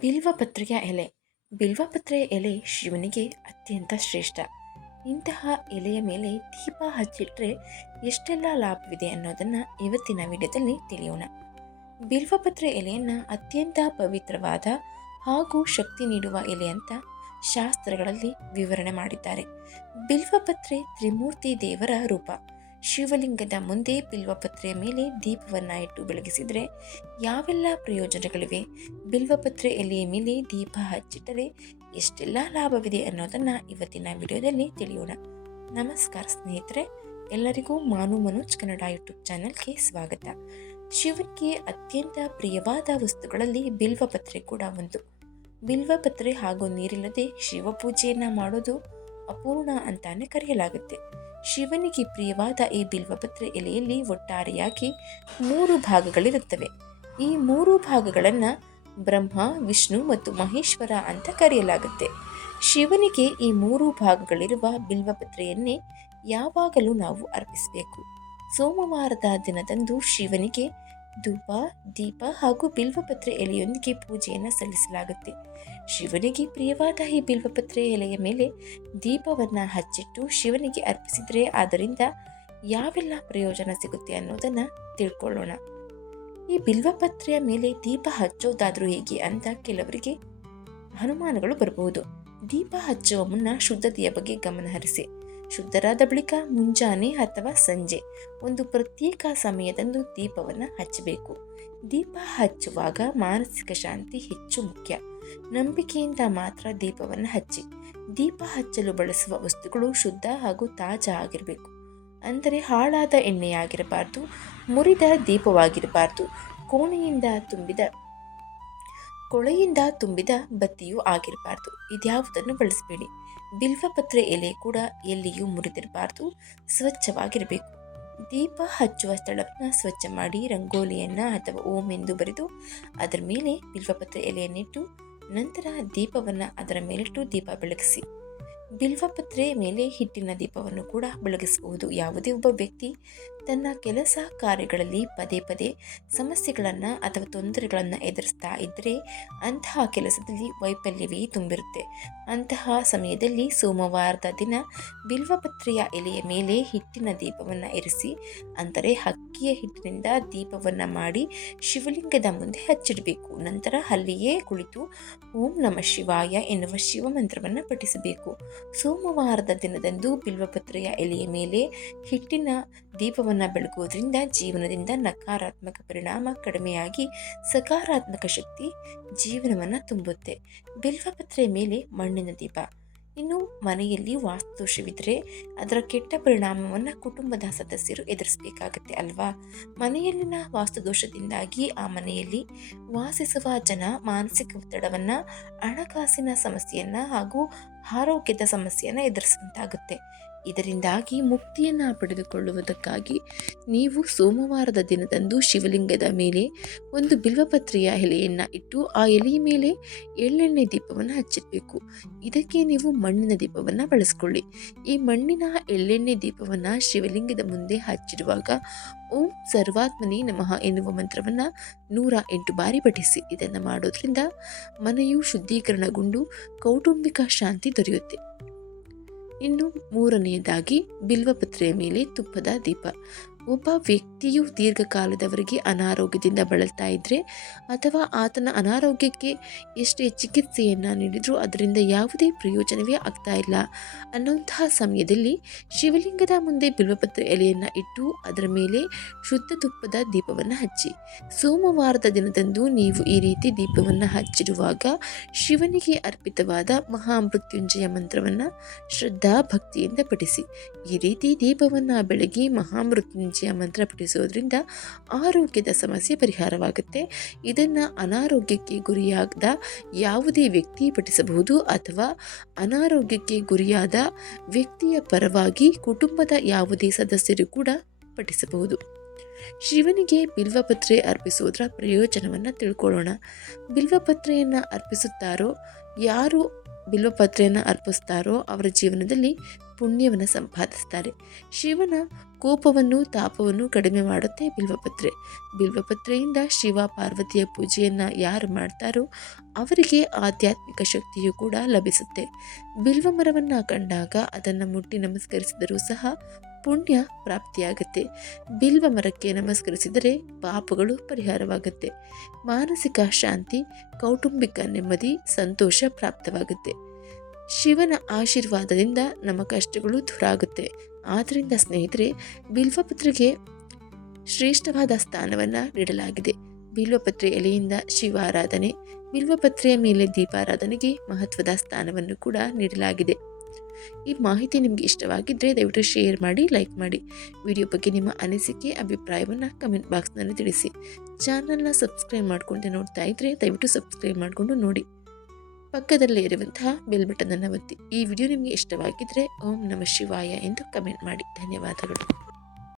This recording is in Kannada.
ಬಿಲ್ವಪತ್ರೆಯ ಎಲೆ. ಬಿಲ್ವಪತ್ರೆಯ ಎಲೆ ಶಿವನಿಗೆ ಅತ್ಯಂತ ಶ್ರೇಷ್ಠ. ಇಂತಹ ಎಲೆಯ ಮೇಲೆ ದೀಪ ಹಚ್ಚಿಟ್ರೆ ಎಷ್ಟೆಲ್ಲ ಲಾಭವಿದೆ ಅನ್ನೋದನ್ನು ಇವತ್ತಿನ ವಿಡಿಯೋದಲ್ಲಿ ತಿಳಿಯೋಣ. ಬಿಲ್ವಪತ್ರೆ ಎಲೆಯನ್ನು ಅತ್ಯಂತ ಪವಿತ್ರವಾದ ಹಾಗೂ ಶಕ್ತಿ ನೀಡುವ ಎಲೆ ಅಂತ ಶಾಸ್ತ್ರಗಳಲ್ಲಿ ವಿವರಣೆ ಮಾಡಿದ್ದಾರೆ. ಬಿಲ್ವಪತ್ರೆ ತ್ರಿಮೂರ್ತಿ ದೇವರ ರೂಪ. ಶಿವಲಿಂಗದ ಮುಂದೆ ಬಿಲ್ವಪತ್ರೆಯ ಮೇಲೆ ದೀಪವನ್ನು ಇಟ್ಟು ಬೆಳಗಿಸಿದರೆ ಯಾವೆಲ್ಲ ಪ್ರಯೋಜನಗಳಿವೆ? ಬಿಲ್ವಪತ್ರೆ ಎಲೆಯ ಮೇಲೆ ದೀಪ ಹಚ್ಚಿಟ್ಟರೆ ಎಷ್ಟೆಲ್ಲ ಲಾಭವಿದೆ ಅನ್ನೋದನ್ನು ಇವತ್ತಿನ ವಿಡಿಯೋದಲ್ಲಿ ತಿಳಿಯೋಣ. ನಮಸ್ಕಾರ ಸ್ನೇಹಿತರೆ, ಎಲ್ಲರಿಗೂ ಮಾನು ಮನೋಜ್ ಕನ್ನಡ ಯೂಟ್ಯೂಬ್ ಚಾನಲ್ಗೆ ಸ್ವಾಗತ. ಶಿವನಿಗೆ ಅತ್ಯಂತ ಪ್ರಿಯವಾದ ವಸ್ತುಗಳಲ್ಲಿ ಬಿಲ್ವಪತ್ರೆ ಕೂಡ ಒಂದು. ಬಿಲ್ವಪತ್ರೆ ಹಾಗೂ ನೀರಿಲ್ಲದೆ ಶಿವಪೂಜೆಯನ್ನು ಮಾಡೋದು ಅಪೂರ್ಣ ಅಂತಾನೆ ಕರೆಯಲಾಗುತ್ತೆ. ಶಿವನಿಗೆ ಪ್ರಿಯವಾದ ಈ ಬಿಲ್ವಪತ್ರೆ ಎಲೆಯಲ್ಲಿ ಒಟ್ಟಾರೆಯಾಗಿ ಮೂರು ಭಾಗಗಳಿರುತ್ತವೆ. ಈ ಮೂರು ಭಾಗಗಳನ್ನು ಬ್ರಹ್ಮ, ವಿಷ್ಣು ಮತ್ತು ಮಹೇಶ್ವರ ಅಂತ ಕರೆಯಲಾಗುತ್ತೆ. ಶಿವನಿಗೆ ಈ ಮೂರು ಭಾಗಗಳಿರುವ ಬಿಲ್ವಪತ್ರೆಯನ್ನೇ ಯಾವಾಗಲೂ ನಾವು ಅರ್ಪಿಸಬೇಕು. ಸೋಮವಾರದ ದಿನದಂದು ಶಿವನಿಗೆ ಧೂಪ, ದೀಪ ಹಾಗೂ ಬಿಲ್ವಪತ್ರೆ ಎಲೆಯೊಂದಿಗೆ ಪೂಜೆಯನ್ನು ಸಲ್ಲಿಸಲಾಗುತ್ತೆ. ಶಿವನಿಗೆ ಪ್ರಿಯವಾದ ಈ ಬಿಲ್ವಪತ್ರೆ ಎಲೆಯ ಮೇಲೆ ದೀಪವನ್ನು ಹಚ್ಚಿಟ್ಟು ಶಿವನಿಗೆ ಅರ್ಪಿಸಿದರೆ ಅದರಿಂದ ಯಾವೆಲ್ಲ ಪ್ರಯೋಜನ ಸಿಗುತ್ತೆ ಅನ್ನೋದನ್ನು ತಿಳ್ಕೊಳ್ಳೋಣ. ಈ ಬಿಲ್ವಪತ್ರೆಯ ಮೇಲೆ ದೀಪ ಹಚ್ಚೋದಾದರೂ ಹೇಗೆ ಅಂತ ಕೆಲವರಿಗೆ ಅನುಮಾನಗಳು ಬರಬಹುದು. ದೀಪ ಹಚ್ಚುವ ಮುನ್ನ ಶುದ್ಧತೆಯ ಬಗ್ಗೆ ಗಮನ ಹರಿಸಿ. ಶುದ್ಧರಾದ ಬಳಿಕ ಮುಂಜಾನೆ ಅಥವಾ ಸಂಜೆ ಒಂದು ಪ್ರತ್ಯೇಕ ಸಮಯದಂದು ದೀಪವನ್ನು ಹಚ್ಚಬೇಕು. ದೀಪ ಹಚ್ಚುವಾಗ ಮಾನಸಿಕ ಶಾಂತಿ ಹೆಚ್ಚು ಮುಖ್ಯ. ನಂಬಿಕೆಯಿಂದ ಮಾತ್ರ ದೀಪವನ್ನು ಹಚ್ಚಿ. ದೀಪ ಹಚ್ಚಲು ಬಳಸುವ ವಸ್ತುಗಳು ಶುದ್ಧ ಹಾಗೂ ತಾಜಾ ಆಗಿರಬೇಕು. ಅಂದರೆ ಹಾಳಾದ ಎಣ್ಣೆಯಾಗಿರಬಾರ್ದು, ಮುರಿದ ದೀಪವಾಗಿರಬಾರ್ದು, ಕೋಣೆಯಿಂದ ತುಂಬಿದ ಕೊಳೆಯಿಂದ ತುಂಬಿದ ಬತ್ತಿಯೂ ಆಗಿರಬಾರ್ದು. ಇದ್ಯಾವುದನ್ನು ಬಳಸಬೇಡಿ. ಬಿಲ್ವಪತ್ರೆ ಎಲೆ ಕೂಡ ಎಲ್ಲಿಯೂ ಮುರಿದಿರಬಾರ್ದು. ಸ್ವಚ್ಛವಾಗಿರಬೇಕು. ದೀಪ ಹಚ್ಚುವ ಸ್ಥಳವನ್ನು ಸ್ವಚ್ಛ ಮಾಡಿ ರಂಗೋಲಿಯನ್ನು ಅಥವಾ ಓಂ ಎಂದು ಬರೆದು ಅದರ ಮೇಲೆ ಬಿಲ್ವಪತ್ರೆ ಎಲೆಯನ್ನಿಟ್ಟು ನಂತರ ದೀಪವನ್ನು ಅದರ ಮೇಲಿಟ್ಟು ದೀಪ ಬೆಳಗಿಸಿ. ಬಿಲ್ವಪತ್ರೆ ಮೇಲೆ ಹಿಟ್ಟಿನ ದೀಪವನ್ನು ಕೂಡ ಬೆಳಗಿಸಬಹುದು. ಯಾವುದೇ ಒಬ್ಬ ವ್ಯಕ್ತಿ ತನ್ನ ಕೆಲಸ ಕಾರ್ಯಗಳಲ್ಲಿ ಪದೇ ಪದೇ ಸಮಸ್ಯೆಗಳನ್ನು ಅಥವಾ ತೊಂದರೆಗಳನ್ನು ಎದುರಿಸ್ತಾ ಇದ್ದರೆ ಅಂತಹ ಕೆಲಸದಲ್ಲಿ ವೈಫಲ್ಯವೇ ತುಂಬಿರುತ್ತೆ. ಅಂತಹ ಸಮಯದಲ್ಲಿ ಸೋಮವಾರದ ದಿನ ಬಿಲ್ವಪತ್ರೆಯ ಎಲೆಯ ಮೇಲೆ ಹಿಟ್ಟಿನ ದೀಪವನ್ನು ಇರಿಸಿ, ಅಂದರೆ ಹಕ್ಕಿಯ ಹಿಟ್ಟಿನಿಂದ ದೀಪವನ್ನು ಮಾಡಿ ಶಿವಲಿಂಗದ ಮುಂದೆ ಹಚ್ಚಿಡಬೇಕು. ನಂತರ ಅಲ್ಲಿಯೇ ಕುಳಿತು ಓಂ ನಮ ಶಿವಾಯ ಎನ್ನುವ ಶಿವ ಮಂತ್ರವನ್ನು ಪಠಿಸಬೇಕು. ಸೋಮವಾರದ ದಿನದಂದು ಬಿಲ್ವಪತ್ರೆಯ ಎಲೆಯ ಮೇಲೆ ಹಿಟ್ಟಿನ ದೀಪವನ್ನು ಬೆಳಗುವುದರಿಂದ ಜೀವನದಿಂದ ನಕಾರಾತ್ಮಕ ಪರಿಣಾಮ ಕಡಿಮೆಯಾಗಿ ಸಕಾರಾತ್ಮಕ ಶಕ್ತಿ ಜೀವನವನ್ನು ತುಂಬುತ್ತೆ. ಬಿಲ್ವಪತ್ರೆ ಮೇಲೆ ಮಣ್ಣಿನ ದೀಪ. ಇನ್ನು ಮನೆಯಲ್ಲಿ ವಾಸ್ತುದೋಷವಿದ್ದರೆ ಅದರ ಕೆಟ್ಟ ಪರಿಣಾಮವನ್ನು ಕುಟುಂಬದ ಸದಸ್ಯರು ಎದುರಿಸಬೇಕಾಗುತ್ತೆ ಅಲ್ವಾ? ಮನೆಯಲ್ಲಿನ ವಾಸ್ತುದೋಷದಿಂದಾಗಿ ಆ ಮನೆಯಲ್ಲಿ ವಾಸಿಸುವ ಜನ ಮಾನಸಿಕ ಒತ್ತಡವನ್ನು, ಹಣಕಾಸಿನ ಸಮಸ್ಯೆಯನ್ನು ಹಾಗೂ ಆರೋಗ್ಯದ ಸಮಸ್ಯೆಯನ್ನು ಎದುರಿಸುವಂತಾಗುತ್ತೆ. ಇದರಿಂದಾಗಿ ಮುಕ್ತಿಯನ್ನು ಪಡೆದುಕೊಳ್ಳುವುದಕ್ಕಾಗಿ ನೀವು ಸೋಮವಾರದ ದಿನದಂದು ಶಿವಲಿಂಗದ ಮೇಲೆ ಒಂದು ಬಿಲ್ವಪತ್ರೆಯ ಎಲೆಯನ್ನು ಇಟ್ಟು ಆ ಎಲೆಯ ಮೇಲೆ ಎಳ್ಳೆಣ್ಣೆ ದೀಪವನ್ನು ಹಚ್ಚಿರಬೇಕು. ಇದಕ್ಕೆ ನೀವು ಮಣ್ಣಿನ ದೀಪವನ್ನು ಬಳಸ್ಕೊಳ್ಳಿ. ಈ ಮಣ್ಣಿನ ಎಳ್ಳೆಣ್ಣೆ ದೀಪವನ್ನು ಶಿವಲಿಂಗದ ಮುಂದೆ ಹಚ್ಚಿರುವಾಗ ಓಂ ಸರ್ವಾತ್ಮನಿ ನಮಃ ಎನ್ನುವ ಮಂತ್ರವನ್ನು ನೂರ ಎಂಟು ಬಾರಿ ಪಠಿಸಿ. ಇದನ್ನು ಮಾಡೋದ್ರಿಂದ ಮನೆಯು ಶುದ್ಧೀಕರಣಗೊಂಡು ಕೌಟುಂಬಿಕ ಶಾಂತಿ ದೊರೆಯುತ್ತೆ. ಇನ್ನು ಮೂರನೆಯದಾಗಿ ಬಿಲ್ವಪತ್ರೆಯ ಮೇಲೆ ತುಪ್ಪದ ದೀಪ. ಒಬ್ಬ ವ್ಯಕ್ತಿಯು ದೀರ್ಘಕಾಲದವರೆಗೆ ಅನಾರೋಗ್ಯದಿಂದ ಬಳಲ್ತಾ ಇದ್ದರೆ ಅಥವಾ ಆತನ ಅನಾರೋಗ್ಯಕ್ಕೆ ಎಷ್ಟೇ ಚಿಕಿತ್ಸೆಯನ್ನು ನೀಡಿದರೂ ಅದರಿಂದ ಯಾವುದೇ ಪ್ರಯೋಜನವೇ ಆಗ್ತಾ ಇಲ್ಲ ಅನ್ನೋಂತಹ ಸಮಯದಲ್ಲಿ ಶಿವಲಿಂಗದ ಮುಂದೆ ಬಿಲ್ವಪತ್ರ ಎಲೆಯನ್ನು ಇಟ್ಟು ಅದರ ಮೇಲೆ ಶುದ್ಧ ತುಪ್ಪದ ದೀಪವನ್ನು ಹಚ್ಚಿ. ಸೋಮವಾರದ ದಿನದಂದು ನೀವು ಈ ರೀತಿ ದೀಪವನ್ನು ಹಚ್ಚಿರುವಾಗ ಶಿವನಿಗೆ ಅರ್ಪಿತವಾದ ಮಹಾಮೃತ್ಯುಂಜಯ ಮಂತ್ರವನ್ನು ಶ್ರದ್ಧಾ ಭಕ್ತಿಯಿಂದ ಪಠಿಸಿ. ಈ ರೀತಿ ದೀಪವನ್ನು ಬೆಳಗಿ ಮಹಾಮೃತ್ಯುಂಜಯ ಮಂತ್ರ ಪಠಿಸೋದ್ರಿಂದ ಆರೋಗ್ಯದ ಸಮಸ್ಯೆ ಪರಿಹಾರವಾಗುತ್ತೆ. ಇದನ್ನು ಅನಾರೋಗ್ಯಕ್ಕೆ ಗುರಿಯಾದ ಯಾವುದೇ ವ್ಯಕ್ತಿ ಪಠಿಸಬಹುದು ಅಥವಾ ಅನಾರೋಗ್ಯಕ್ಕೆ ಗುರಿಯಾದ ವ್ಯಕ್ತಿಯ ಪರವಾಗಿ ಕುಟುಂಬದ ಯಾವುದೇ ಸದಸ್ಯರು ಕೂಡ ಪಠಿಸಬಹುದು. ಶಿವನಿಗೆ ಬಿಲ್ವಪತ್ರೆ ಅರ್ಪಿಸುವುದರ ಪ್ರಯೋಜನವನ್ನು ತಿಳ್ಕೊಳ್ಳೋಣ. ಬಿಲ್ವಪತ್ರೆಯನ್ನು ಅರ್ಪಿಸುತ್ತಾರೋ, ಯಾರು ಬಿಲ್ವಪತ್ರೆಯನ್ನು ಅರ್ಪಿಸ್ತಾರೋ ಅವರ ಜೀವನದಲ್ಲಿ ಪುಣ್ಯವನ್ನು ಸಂಪಾದಿಸ್ತಾರೆ. ಶಿವನ ಕೋಪವನ್ನು ತಾಪವನ್ನು ಕಡಿಮೆ ಮಾಡುತ್ತೆ ಬಿಲ್ವಪತ್ರೆ. ಬಿಲ್ವಪತ್ರೆಯಿಂದ ಶಿವ ಪಾರ್ವತಿಯ ಪೂಜೆಯನ್ನು ಯಾರು ಮಾಡ್ತಾರೋ ಅವರಿಗೆ ಆಧ್ಯಾತ್ಮಿಕ ಶಕ್ತಿಯು ಕೂಡ ಲಭಿಸುತ್ತೆ. ಬಿಲ್ವ ಮರವನ್ನು ಕಂಡಾಗ ಅದನ್ನು ಮುಟ್ಟಿ ನಮಸ್ಕರಿಸಿದರೂ ಸಹ ಪುಣ್ಯ ಪ್ರಾಪ್ತಿಯಾಗುತ್ತೆ. ಬಿಲ್ವ ಮರಕ್ಕೆ ನಮಸ್ಕರಿಸಿದರೆ ಪಾಪಗಳು ಪರಿಹಾರವಾಗುತ್ತೆ. ಮಾನಸಿಕ ಶಾಂತಿ, ಕೌಟುಂಬಿಕ ನೆಮ್ಮದಿ, ಸಂತೋಷ ಪ್ರಾಪ್ತವಾಗುತ್ತೆ. ಶಿವನ ಆಶೀರ್ವಾದದಿಂದ ನಮ್ಮ ಕಷ್ಟಗಳು ದೂರ ಆಗುತ್ತೆ ಆದ್ದರಿಂದ ಸ್ನೇಹಿತರೆ, ಬಿಲ್ವಪತ್ರೆಗೆ ಶ್ರೇಷ್ಠವಾದ ಸ್ಥಾನವನ್ನು ನೀಡಲಾಗಿದೆ. ಬಿಲ್ವಪತ್ರೆ ಎಲೆಯಿಂದ ಶಿವಾರಾಧನೆ ಬಿಲ್ವಪತ್ರೆಯ ಮೇಲೆ ದೀಪಾರಾಧನೆಗೆ ಮಹತ್ವದ ಸ್ಥಾನವನ್ನು ಕೂಡ ನೀಡಲಾಗಿದೆ. ಈ ಮಾಹಿತಿ ನಿಮಗೆ ಇಷ್ಟವಾಗಿದ್ದರೆ ದಯವಿಟ್ಟು ಶೇರ್ ಮಾಡಿ ಲೈಕ್ ಮಾಡಿ. ವಿಡಿಯೋ ಬಗ್ಗೆ ನಿಮ್ಮ ಅನಿಸಿಕೆ, ಅಭಿಪ್ರಾಯವನ್ನು ಕಮೆಂಟ್ ಬಾಕ್ಸ್ನಲ್ಲಿ ತಿಳಿಸಿ. ಚಾನಲ್ನ ಸಬ್ಸ್ಕ್ರೈಬ್ ಮಾಡ್ಕೊಂಡು ನೋಡ್ತಾ ಇದ್ದರೆ ದಯವಿಟ್ಟು ಸಬ್ಸ್ಕ್ರೈಬ್ ಮಾಡಿಕೊಂಡು ನೋಡಿ. ಪಕ್ಕದಲ್ಲೇ ಇರುವಂತಹ ಬೆಲ್ ಬಟನನ್ನು ಒತ್ತಿ. ಈ ವಿಡಿಯೋ ನಿಮಗೆ ಇಷ್ಟವಾಗಿದ್ದರೆ ಓಂ ನಮ ಶಿವಾಯ ಎಂದು ಕಮೆಂಟ್ ಮಾಡಿ. ಧನ್ಯವಾದಗಳು.